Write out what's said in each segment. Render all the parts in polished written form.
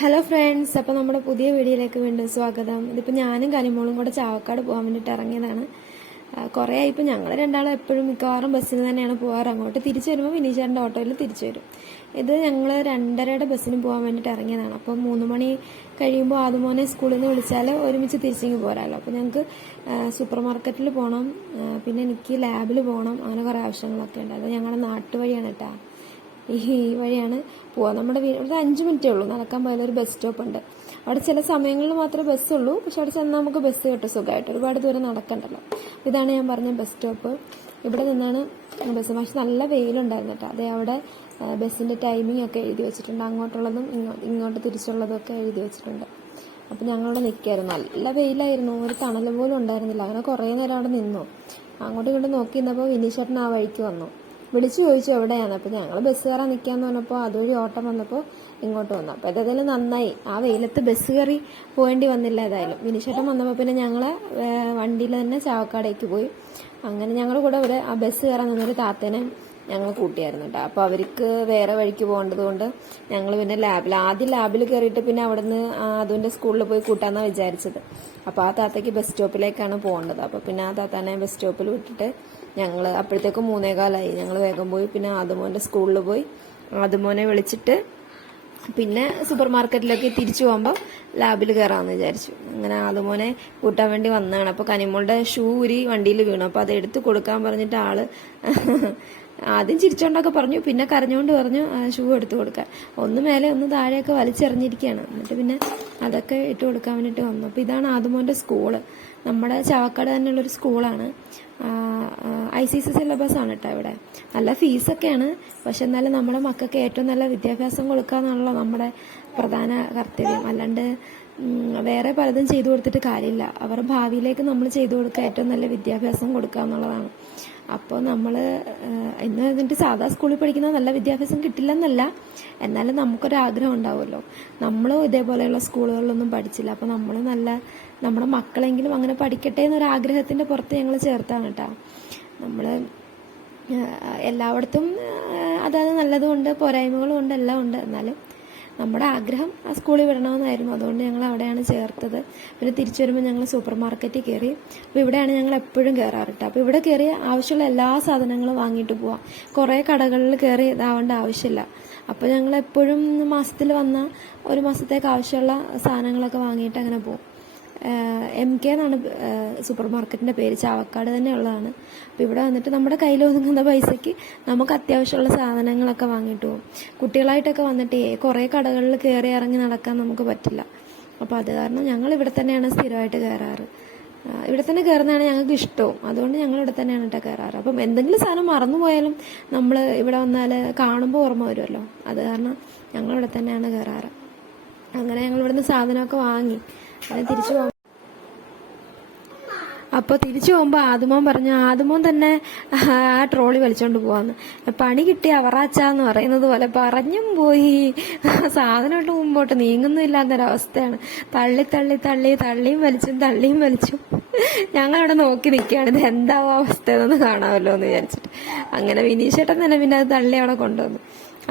Hello friends, അപ്പോൾ നമ്മുടെ പുതിയ വീഡിയോയിലേക്ക് വീണ്ടും സ്വാഗതം. ഇതിപ്പോൾ ഞാനും കനിമോളും കൂടെ ചാവക്കാട് പോകാൻ വേണ്ടിയിട്ട് ഇറങ്ങിയതാണ്. കുറേ ആയിപ്പോൾ ഞങ്ങൾ രണ്ടാളും എപ്പോഴും മിക്കവാറും ബസ്സിന് തന്നെയാണ് പോകാറ്. അങ്ങോട്ട് തിരിച്ചു വരുമ്പോൾ വിനീഷേട്ടൻ്റെ ഓട്ടോയിൽ തിരിച്ചു വരും. ഇത് ഞങ്ങൾ 2:30യുടെ ബസ്സിന് പോകാൻ വേണ്ടിയിട്ട് ഇറങ്ങിയതാണ്. അപ്പോൾ 3 മണി കഴിയുമ്പോൾ ആദ്യമോനെ സ്കൂളിൽ നിന്ന് വിളിച്ചാൽ ഒരുമിച്ച് തിരിച്ചിങ്ങ് പോരാമല്ലോ. അപ്പോൾ ഞങ്ങൾക്ക് സൂപ്പർ മാർക്കറ്റിൽ പോകണം, പിന്നെ എനിക്ക് ലാബിൽ പോകണം, അങ്ങനെ കുറേ ആവശ്യങ്ങളൊക്കെ ഉണ്ട്. അത് ഞങ്ങളുടെ നാട്ടുവഴിയാണ് കേട്ടോ. ഈ വഴിയാണ് പോവുക. നമ്മുടെ ഇവിടെ 5 മിനിറ്റേ ഉള്ളൂ നടക്കാൻ പോയാലും. ഒരു ബസ് സ്റ്റോപ്പ് ഉണ്ട് അവിടെ. ചില സമയങ്ങളിൽ മാത്രമേ ബസ്സുള്ളൂ, പക്ഷെ അവിടെ ചെന്നാൽ നമുക്ക് ബസ് കിട്ടും സുഖമായിട്ട്. ഒരുപാട് ദൂരം നടക്കണ്ടല്ലോ. ഇതാണ് ഞാൻ പറഞ്ഞ ബസ് സ്റ്റോപ്പ്. ഇവിടെ നിന്നാണ് ബസ്. പക്ഷെ നല്ല വെയിലുണ്ടായിരുന്നു കേട്ടോ. അതേ അവിടെ ബസ്സിൻ്റെ ടൈമിംഗ് ഒക്കെ എഴുതി വെച്ചിട്ടുണ്ട്. അങ്ങോട്ടുള്ളതും ഇങ്ങോട്ട് തിരിച്ചുള്ളതും ഒക്കെ എഴുതി വെച്ചിട്ടുണ്ട്. അപ്പം ഞങ്ങളവിടെ നിൽക്കായിരുന്നു. നല്ല വെയിലായിരുന്നു, ഒരു തണൽ പോലും ഉണ്ടായിരുന്നില്ല. അങ്ങനെ കുറേ നേരം അവിടെ നിന്നു. അങ്ങോട്ടും ഇങ്ങോട്ടും നോക്കി നിന്നപ്പോൾ വിനീഷേട്ടൻ ആ വഴിക്ക് വന്നു. വിളിച്ചു ചോദിച്ചു എവിടെയാണ്. അപ്പോൾ ഞങ്ങൾ ബസ് കയറാൻ നിൽക്കാന്ന് പറഞ്ഞപ്പോൾ അതുവഴി ഓട്ടം വന്നപ്പോൾ ഇങ്ങോട്ട് വന്നു. അപ്പോൾ ഏതായാലും നന്നായി, ആ വെയിലത്ത് ബസ് കയറി പോകേണ്ടി വന്നില്ല. ഏതായാലും വിനിശേട്ടൻ വന്നപ്പോൾ പിന്നെ ഞങ്ങൾ വണ്ടിയിൽ തന്നെ ചാവക്കാടേക്ക് പോയി. അങ്ങനെ ഞങ്ങൾ കൂടെ ഇവിടെ ആ ബസ് കയറാൻ നിന്നൊരു താത്തേനെ ഞങ്ങൾ കൂട്ടിയായിരുന്നു കേട്ടോ. അപ്പോൾ അവർക്ക് വേറെ വഴിക്ക് പോകേണ്ടത് കൊണ്ട് ഞങ്ങൾ പിന്നെ ആദ്യം ലാബിൽ കയറിയിട്ട് പിന്നെ അവിടെ നിന്ന് അതുവിൻ്റെ സ്കൂളിൽ പോയി കൂട്ടാന്നാണ് വിചാരിച്ചത്. അപ്പോൾ ആ താത്തയ്ക്ക് ബസ് സ്റ്റോപ്പിലേക്കാണ് പോകേണ്ടത്. അപ്പോൾ പിന്നെ ആ താത്താനെ ബസ് സ്റ്റോപ്പിൽ വിട്ടിട്ട് ഞങ്ങൾ അപ്പോഴത്തേക്കും 3:15 ഞങ്ങൾ വേഗം പോയി. പിന്നെ ആദമോൻ്റെ സ്കൂളിൽ പോയി ആദമോനെ വിളിച്ചിട്ട് പിന്നെ സൂപ്പർ മാർക്കറ്റിലേക്ക് തിരിച്ചു പോകുമ്പോൾ ലാബിൽ കയറാമെന്ന് വിചാരിച്ചു. അങ്ങനെ ആദമോനെ കൂട്ടാൻ വേണ്ടി വന്നതാണ്. അപ്പോൾ കനിമോളുടെ ഷൂ ഊരി വണ്ടിയിൽ വീണു. അപ്പോൾ അത് എടുത്ത് കൊടുക്കാൻ പറഞ്ഞിട്ട് ആള് ആദ്യം ചിരിച്ചോണ്ടൊക്കെ പറഞ്ഞു, പിന്നെ കരഞ്ഞുകൊണ്ട് പറഞ്ഞു ഷൂ എടുത്ത് കൊടുക്കാൻ. ഒന്ന് മേലെ ഒന്ന് താഴെയൊക്കെ വലിച്ചെറിഞ്ഞിരിക്കുകയാണ്. എന്നിട്ട് പിന്നെ അതൊക്കെ ഇട്ട് കൊടുക്കാൻ വേണ്ടിയിട്ട് വന്നു. അപ്പോൾ ഇതാണ് ആദമോൻ്റെ സ്കൂള്. നമ്മുടെ ചാവക്കാട് തന്നെയുള്ളൊരു സ്കൂളാണ്. ICSE സിലബസ് ആണ് കേട്ടോ. ഇവിടെ നല്ല ഫീസൊക്കെയാണ്, പക്ഷെ എന്നാലും നമ്മുടെ മക്കൾക്ക് ഏറ്റവും നല്ല വിദ്യാഭ്യാസം കൊടുക്കുക എന്നുള്ളത് നമ്മുടെ പ്രധാന കർത്തവ്യം. അല്ലാണ്ട് വേറെ പലതും ചെയ്തു കൊടുത്തിട്ട് കാര്യമില്ല. അവരുടെ ഭാവിയിലേക്ക് നമ്മൾ ചെയ്തു കൊടുക്കുക ഏറ്റവും നല്ല വിദ്യാഭ്യാസം കൊടുക്കുക എന്നുള്ളതാണ്. അപ്പോൾ നമ്മൾ ഇന്ന് എന്നിട്ട് സാധാ സ്കൂളിൽ പഠിക്കുന്ന നല്ല വിദ്യാഭ്യാസം കിട്ടില്ലെന്നല്ല, എന്നാലും നമുക്കൊരാഗ്രഹം ഉണ്ടാവുമല്ലോ. നമ്മളും ഇതേപോലെയുള്ള സ്കൂളുകളിലൊന്നും പഠിച്ചില്ല. അപ്പോൾ നമ്മൾ നമ്മുടെ മക്കളെങ്കിലും അങ്ങനെ പഠിക്കട്ടെ എന്നൊരാഗ്രഹത്തിൻ്റെ പുറത്ത് ഞങ്ങൾ ചേർത്താണ് കേട്ടോ. നമ്മൾ എല്ലായിടത്തും അതായത് നല്ലതുകൊണ്ട് പോരായ്മകളും ഉണ്ട്, എല്ലാം ഉണ്ട്. എന്നാലും നമ്മുടെ ആഗ്രഹം ആ സ്കൂളിൽ വിടണമെന്നായിരുന്നു. അതുകൊണ്ട് ഞങ്ങൾ അവിടെയാണ് ചേർത്തത്. പിന്നെ തിരിച്ചു വരുമ്പോൾ ഞങ്ങൾ സൂപ്പർ മാർക്കറ്റിൽ കയറി. അപ്പോൾ ഇവിടെയാണ് ഞങ്ങൾ എപ്പോഴും കയറാറ് കേട്ടോ. അപ്പോൾ ഇവിടെ കയറി ആവശ്യമുള്ള എല്ലാ സാധനങ്ങളും വാങ്ങിയിട്ട് പോവാം. കുറേ കടകളിൽ കയറി ഇതാവേണ്ട ആവശ്യമില്ല. അപ്പോൾ ഞങ്ങൾ എപ്പോഴും മാസത്തിൽ വന്ന ഒരു മാസത്തേക്ക് ആവശ്യമുള്ള സാധനങ്ങളൊക്കെ വാങ്ങിയിട്ട് അങ്ങനെ പോകും. MK എന്നാണ് സൂപ്പർ മാർക്കറ്റിൻ്റെ പേര്. ചാവക്കാട് തന്നെ ഉള്ളതാണ്. അപ്പോൾ ഇവിടെ വന്നിട്ട് നമ്മുടെ കയ്യിൽ ഒതുങ്ങുന്ന പൈസയ്ക്ക് നമുക്ക് അത്യാവശ്യമുള്ള സാധനങ്ങളൊക്കെ വാങ്ങിയിട്ട് പോകും. കുട്ടികളായിട്ടൊക്കെ വന്നിട്ട് കുറേ കടകളിൽ കയറി ഇറങ്ങി നടക്കാൻ നമുക്ക് പറ്റില്ല. അപ്പോൾ അത് കാരണം ഞങ്ങൾ ഇവിടെ തന്നെയാണ് സ്ഥിരമായിട്ട് കയറാറ്. ഇവിടെ തന്നെ കയറുന്നതാണ് ഞങ്ങൾക്ക് ഇഷ്ടവും. അതുകൊണ്ട് ഞങ്ങൾ ഇവിടെ തന്നെയാണ് കേട്ടോ കയറാറ്. അപ്പം എന്തെങ്കിലും സാധനം മറന്നുപോയാലും നമ്മൾ ഇവിടെ വന്നാൽ കാണുമ്പോൾ ഓർമ്മ വരുമല്ലോ. അത് കാരണം ഞങ്ങൾ ഇവിടെ തന്നെയാണ് കയറാറ്. അങ്ങനെ ഞങ്ങൾ ഇവിടുന്ന് സാധനമൊക്കെ വാങ്ങി അങ്ങനെ തിരിച്ചു പോകും. അപ്പോൾ തിരിച്ചു പോകുമ്പോൾ ആദമോൻ പറഞ്ഞു, ആദമോൻ തന്നെ ആ ട്രോളി വലിച്ചോണ്ട് പോവാന്ന്. പണി കിട്ടിയ അവറാച്ചാന്ന് പറയുന്നത് പോലെ പറഞ്ഞും പോയി. സാധനമായിട്ട് മുമ്പോട്ട് നീങ്ങുന്നില്ലാത്തൊരവസ്ഥയാണ്. തള്ളി തള്ളി തള്ളി തള്ളിയും വലിച്ചും ഞങ്ങളവിടെ നോക്കി നിൽക്കുകയാണ്. ഇത് എന്താവും അവസ്ഥ എന്നൊന്ന് കാണാമല്ലോ എന്ന് വിചാരിച്ചിട്ട്. അങ്ങനെ വിനീഷേട്ടൻ തന്നെ പിന്നെ അത് തള്ളി അവിടെ കൊണ്ടുവന്നു.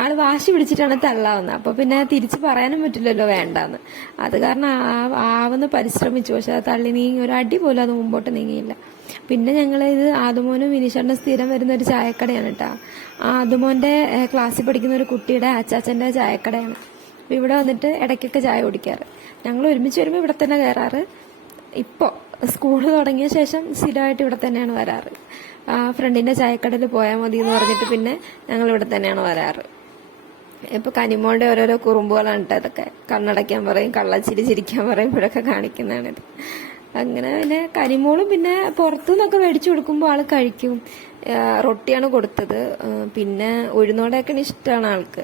ആള് വാശി പിടിച്ചിട്ടാണ് തള്ളാവുന്നത്. അപ്പൊ പിന്നെ തിരിച്ച് പറയാനും പറ്റില്ലല്ലോ വേണ്ടാന്ന്. അത് കാരണം ആവുന്ന പരിശ്രമിച്ചു. പക്ഷെ അത് തള്ളി നീങ്ങി ഒരു അടി പോലും അത് മുമ്പോട്ട് നീങ്ങിയില്ല. പിന്നെ ഞങ്ങൾ ഇത് ആദമോനും വിനീഷേട്ടനും സ്ഥിരം വരുന്ന ഒരു ചായക്കടയാണ് കേട്ടോ. ആദമോന്റെ ക്ലാസ്സിൽ പഠിക്കുന്ന ഒരു കുട്ടിയുടെ അച്ചാച്ചന്റെ ചായക്കടയാണ്. അപ്പൊ ഇവിടെ വന്നിട്ട് ഇടയ്ക്കൊക്കെ ചായ കുടിക്കാറ്. ഞങ്ങൾ ഒരുമിച്ച് വരുമ്പോൾ ഇവിടെ തന്നെ കയറാറ്. ഇപ്പോൾ സ്കൂൾ തുടങ്ങിയ ശേഷം സ്ഥിരമായിട്ട് ഇവിടെ തന്നെയാണ് വരാറ്. ഫ്രണ്ടിന്റെ ചായക്കടയിൽ പോയാൽ മതി എന്ന് പറഞ്ഞിട്ട് പിന്നെ ഞങ്ങൾ ഇവിടെ തന്നെയാണ് വരാറ്. ഇപ്പൊ കനിമോളുടെ ഓരോരോ കുറുമ്പുകളാണ് കേട്ടോ ഇതൊക്കെ. കണ്ണടയ്ക്കാൻ പറയും, കള്ളച്ചിരി ചിരിക്കാൻ പറയും, ഇവിടെയൊക്കെ കാണിക്കുന്നതാണിത്. അങ്ങനെ പിന്നെ കനിമോളും പിന്നെ പുറത്തുനിന്നൊക്കെ മേടിച്ചു കൊടുക്കുമ്പോൾ ആള് കഴിക്കും. റൊട്ടിയാണ് കൊടുത്തത്. പിന്നെ ഉഴുന്നോടെയൊക്കെ ഇഷ്ടമാണ് ആൾക്ക്.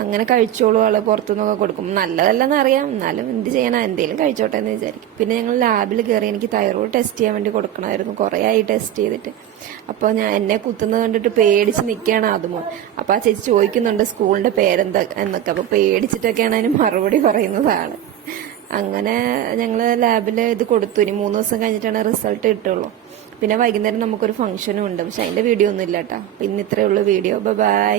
അങ്ങനെ കഴിച്ചോളൂ. ആള് പുറത്തുനിന്നൊക്കെ കൊടുക്കും. നല്ലതല്ലെന്ന് അറിയാം, എന്നാലും എന്ത് ചെയ്യണം, എന്തെങ്കിലും കഴിച്ചോട്ടെ എന്ന് വിചാരിക്കും. പിന്നെ ഞങ്ങൾ ലാബിൽ കയറി. എനിക്ക് തൈറോയ്ഡ് ടെസ്റ്റ് ചെയ്യാൻ വേണ്ടി കൊടുക്കണമായിരുന്നു. കുറേ ആയി ടെസ്റ്റ് ചെയ്തിട്ട്. അപ്പോൾ എന്നെ കുത്തുന്നത് കണ്ടിട്ട് പേടിച്ച് നിൽക്കുകയാണ് ആദമോൻ. അപ്പോൾ ആ ചേച്ചി ചോദിക്കുന്നുണ്ട് സ്കൂളിന്റെ പേരെന്താ എന്നൊക്കെ. അപ്പോൾ പേടിച്ചിട്ടൊക്കെയാണ് അതിന് മറുപടി പറയുന്നത് ആള്. അങ്ങനെ ഞങ്ങൾ ലാബിൽ ഇത് കൊടുത്തു. ഇനി 3 ദിവസം കഴിഞ്ഞിട്ടാണ് റിസൾട്ട് കിട്ടുള്ളൂ. പിന്നെ വൈകുന്നേരം നമുക്കൊരു ഫംഗ്ഷനും ഉണ്ട്. പക്ഷെ അതിന്റെ വീഡിയോ ഒന്നും ഇല്ല കേട്ടോ. അപ്പം ഇന്ന് ഇത്രയേ ഉള്ളൂ വീഡിയോ. ബൈ.